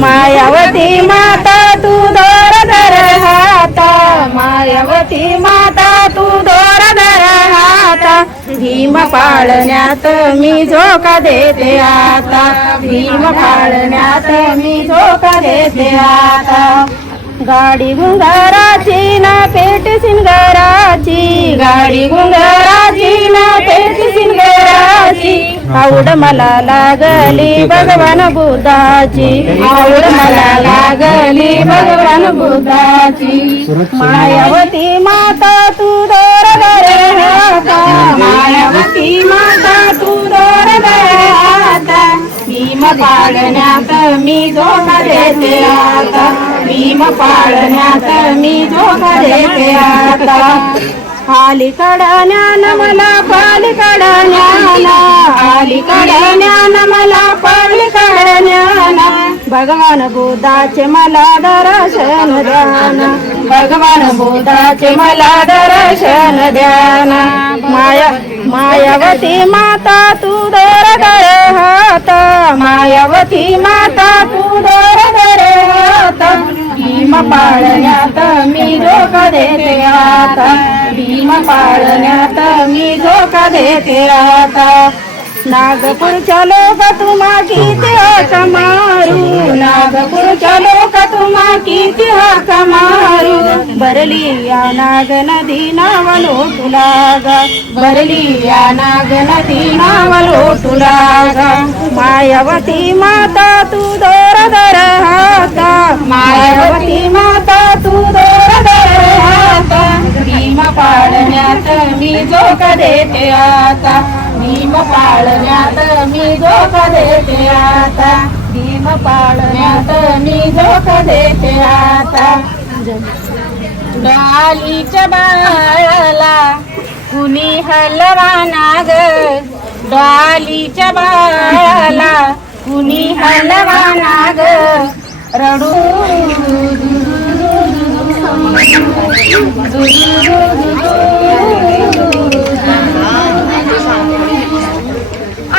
मायावती माता तू दोर धर हाता, मायावती माता तू दोर धर हाता, भीम पाळण्यात मी झोका देते आता, भीम पाळण्यात मी झोका देते आता. गाडी गुंगाराची ना पेट सिंगाराची, गाडी गुंगाराची ना पेट सिंगाराची, आवड मला लागली भगवान बुद्धाची, आवड मला लागली भगवान बुद्धाची. मायावती माता तू दोर धर हाता, मायावती माता तू दोर धर हाता, भीम पाळण्यात मी झोका देते आता, भीम पाळण्यात मी झोका देते आता. अलीकड ज्ञान मला पलीकड ज्ञान, अलीकड ज्ञान मला पलीकड ज्ञान, भगवान बुद्धाचे मला दर्शन द्यान, भगवान बुद्धाचे मला दर्शन द्यान. मायावती माता तू दोर धर हाता, मायावती माता तू दोर धर हाता, भीम पाळण्यात मी झोका देते आता, भीम पाळण्यात मी झोका देते आता. नागपूरच्या लोक तुम्हा किती हाक मारू, नागपूरच्या लोक तुम्हा किती हाक मारू, भरली या नाग नदी नाव लोटू लागा, भरली या नाग नदी नाव लोटू लागा. मायावती माता तू दोर धर हाता, मायावती माता तू दोर धर हाता, भीम पाळण्यात मी झोका देते आता, भीम पाळण्यात मी झोका देते आता, भीम पाळण्यात मी झोका देते आता. डॉलीच्या बाळाला कुणी हलवा नाग, डॉलीच्या बाळाला कुणी हलवा नाग, रडू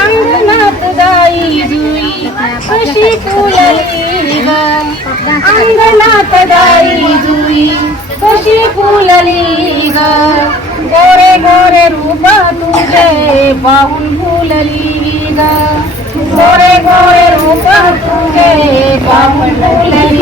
अंगणात गाई जुई कशी फुलली ग, अंगणात गाई जुई कशी फुलली ग, गोरे गोरे रूप तुझे पाहून फुलली ग, गोरे गोरे रूप तुझे पाहून फुलली